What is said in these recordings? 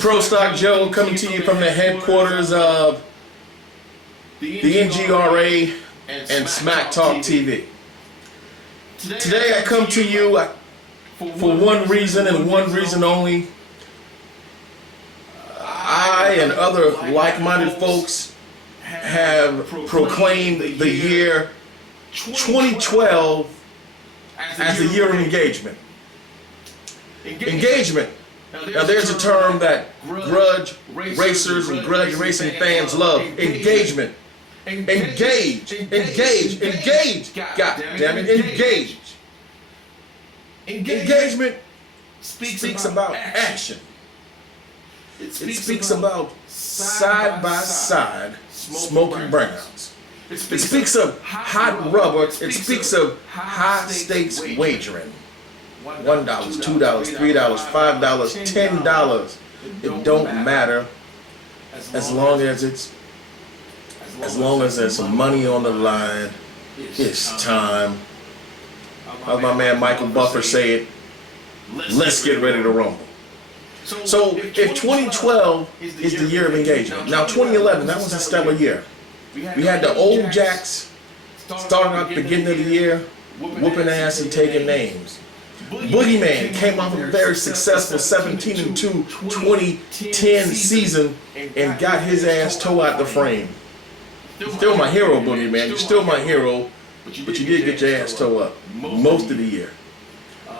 Pro Stock Joe coming to you from the headquarters of the NGRA and Smack Talk TV. Today I come to you for one reason and one reason only. I and other like-minded folks have proclaimed the year 2012 as the year of engagement. Engagement. Now there's a term that grudge racers and grudge racing fans love. Engagement. Engage. Engage. Engage. God damn it. Engage. Engagement speaks about action. It speaks about side by side smoking burnouts. It speaks of hot rubber. It speaks of high stakes wagering. $1, $2, $3, $5, $10. It don't matter as long as there's some money on the line. It's time. How's my man Michael Buffer say it? Let's get ready to rumble. So if 2012 is the year of engagement, now 2011, that was a stellar year. We had the old jacks starting out the beginning of the year, whooping ass and taking names. Boogeyman came off a very successful 17-2 2010 season and got his ass toe out the frame. You're still my hero, Boogeyman. You're still my hero, but you did get your ass toe up most of the year.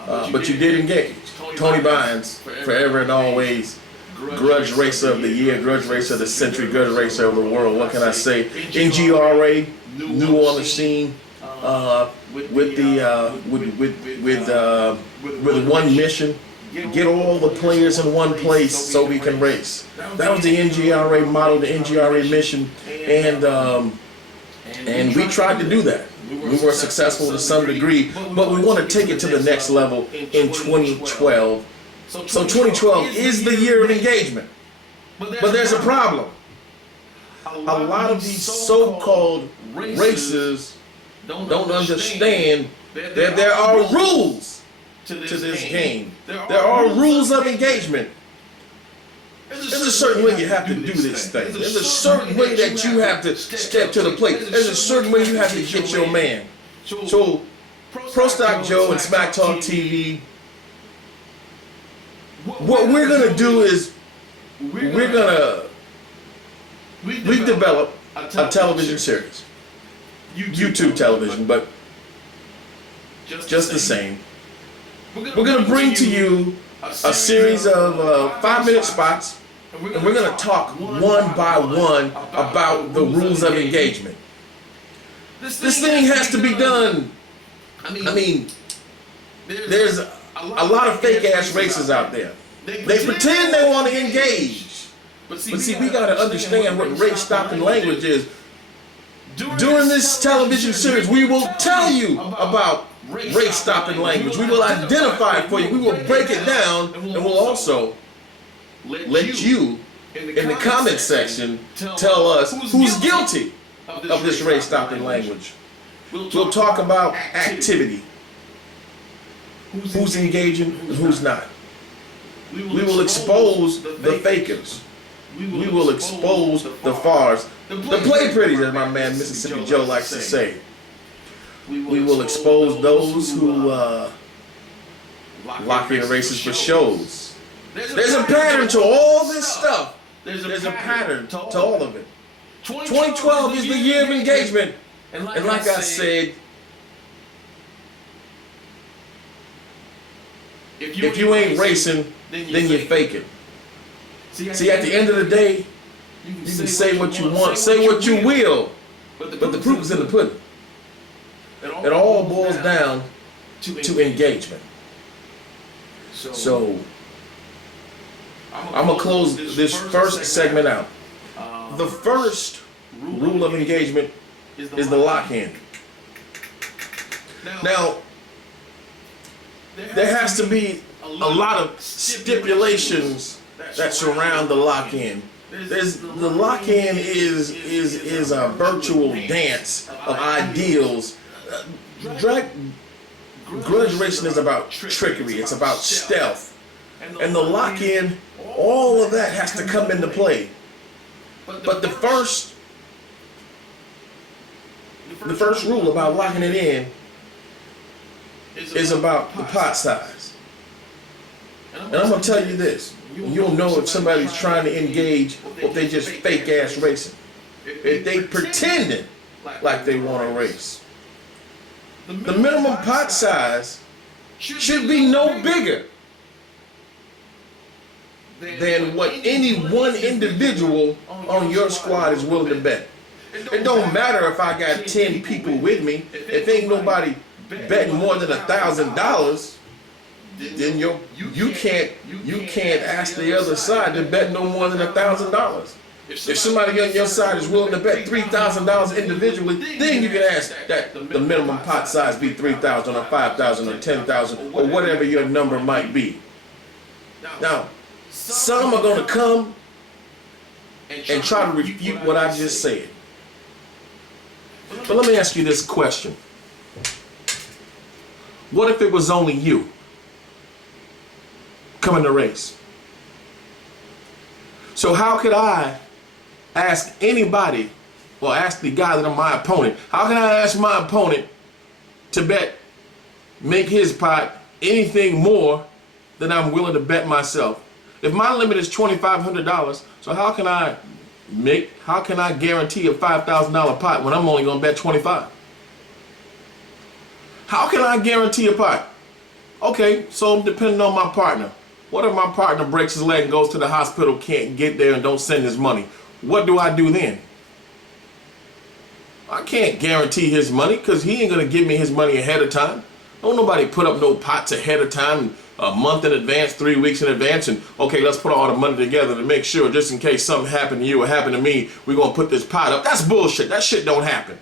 But you did engage. Tony Bynes, forever and always, grudge racer of the year, grudge racer of the century, grudge racer of the world. What can I say? NGRA, new on the scene, with one mission: get all the players in one place so we can race. That was the NGRA model, the NGRA mission, and we tried to do that. We were successful to some degree, but we want to take it to the next level in 2012. So 2012 is the year of engagement. But there's a problem. A lot of these so-called racers don't understand that there are rules to this game. There are rules of engagement. There's a certain way you have to do this thing. There's a certain way that you have to step to the plate. There's a certain way you have to get your man. So, Pro Stock Joe and Smack Talk TV, what we're going to do is we've developed a television series. YouTube television, but just the same. We're going to bring to you a series of 5-minute spots, and we're going to talk one by one about the rules of engagement. This thing has to be done. I mean, there's a lot of fake-ass racers out there. They pretend they want to engage. But see, we got to understand what race-stopping language is. During this television series, we will tell you about race-stopping language. We will identify it for you. We will break it down, and we'll also let you, in the comment section, tell us who's guilty of this race-stopping language. We'll talk about activity. Who's engaging and who's not. We will expose the fakers. We will expose the FARs. The play pretties, as my man Mississippi Joe likes to say. We will expose those who lock in races for shows. There's a pattern to all this stuff. There's a pattern to all of it. 2012 is the year of engagement. And like I said, if you ain't racing, then you're faking. See, at the end of the day, you can say what you want, say what you will, but the proof is in the pudding. It all boils down to engagement. So, I'm going to close this first segment out. The first rule of engagement is the lock-in. Now, there has to be a lot of stipulations that surround the lock-in. The lock-in is a virtual dance of ideals. Grudge racing is about trickery. It's about stealth. And the lock-in All of that has to come into play. But the first rule about locking it in is about the pot size. And I'm going to tell you this. You'll know if somebody's trying to engage or if they just fake ass racing. If they pretending like they want to race. The minimum pot size should be no bigger than what any one individual on your squad is willing to bet. It don't matter if I got 10 people with me. If ain't nobody betting more than $1,000, then you can't ask the other side to bet no more than $1,000. If somebody on your side is willing to bet $3,000 individually, then you can ask that the minimum pot size be $3,000 or $5,000 or $10,000 or whatever your number might be. Now, some are going to come and try to refute what I just said. But let me ask you this question. What if it was only you coming to race? So how could I ask anybody, or ask the guy that I'm my opponent, how can I ask my opponent to make his pot anything more than I'm willing to bet myself? If my limit is $2,500, so how can I guarantee a $5,000 pot when I'm only going to bet 25? How can I guarantee a pot? Okay, so depending on my partner. What if my partner breaks his leg and goes to the hospital, can't get there and don't send his money? What do I do then? I can't guarantee his money because he ain't going to give me his money ahead of time. Don't nobody put up no pots ahead of time, a month in advance, 3 weeks in advance, and okay, let's put all the money together to make sure just in case something happened to you or happened to me, we're going to put this pot up. That's bullshit. That shit don't happen.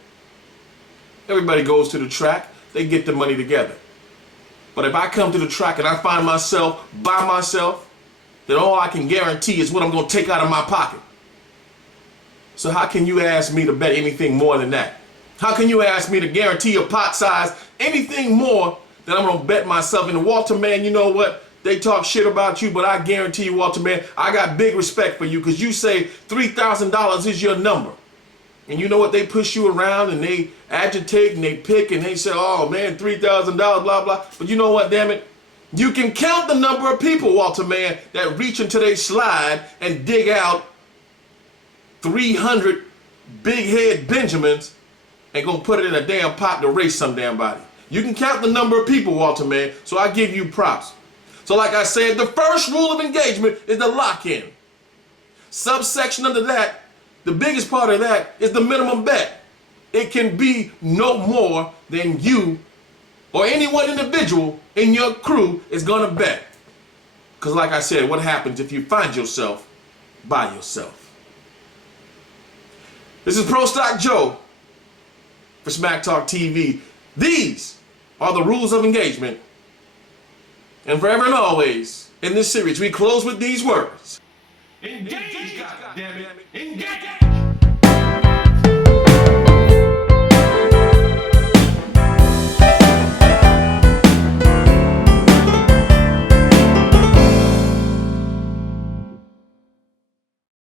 Everybody goes to the track, they get the money together. But if I come to the track and I find myself by myself, then all I can guarantee is what I'm going to take out of my pocket. So how can you ask me to bet anything more than that? How can you ask me to guarantee a pot size anything more than I'm going to bet myself? And Walter, man, you know what? They talk shit about you, but I guarantee you, Walter, man, I got big respect for you because you say $3,000 is your number. And you know what? They push you around and they agitate and they pick and they say, oh man, $3,000, blah, blah. But you know what, damn it? You can count the number of people, Walter, man, that reach into their slide and dig out 300 big head Benjamins and go put it in a damn pot to race some damn body. You can count the number of people, Walter, man, so I give you props. So like I said, the first rule of engagement is the lock-in. Subsection under that, the biggest part of that is the minimum bet. It can be no more than you or any one individual in your crew is going to bet. Because like I said, what happens if you find yourself by yourself? This is Pro Stock Joe for Smack Talk TV. These are the rules of engagement. And forever and always, in this series, we close with these words. Engage, goddammit! Engage!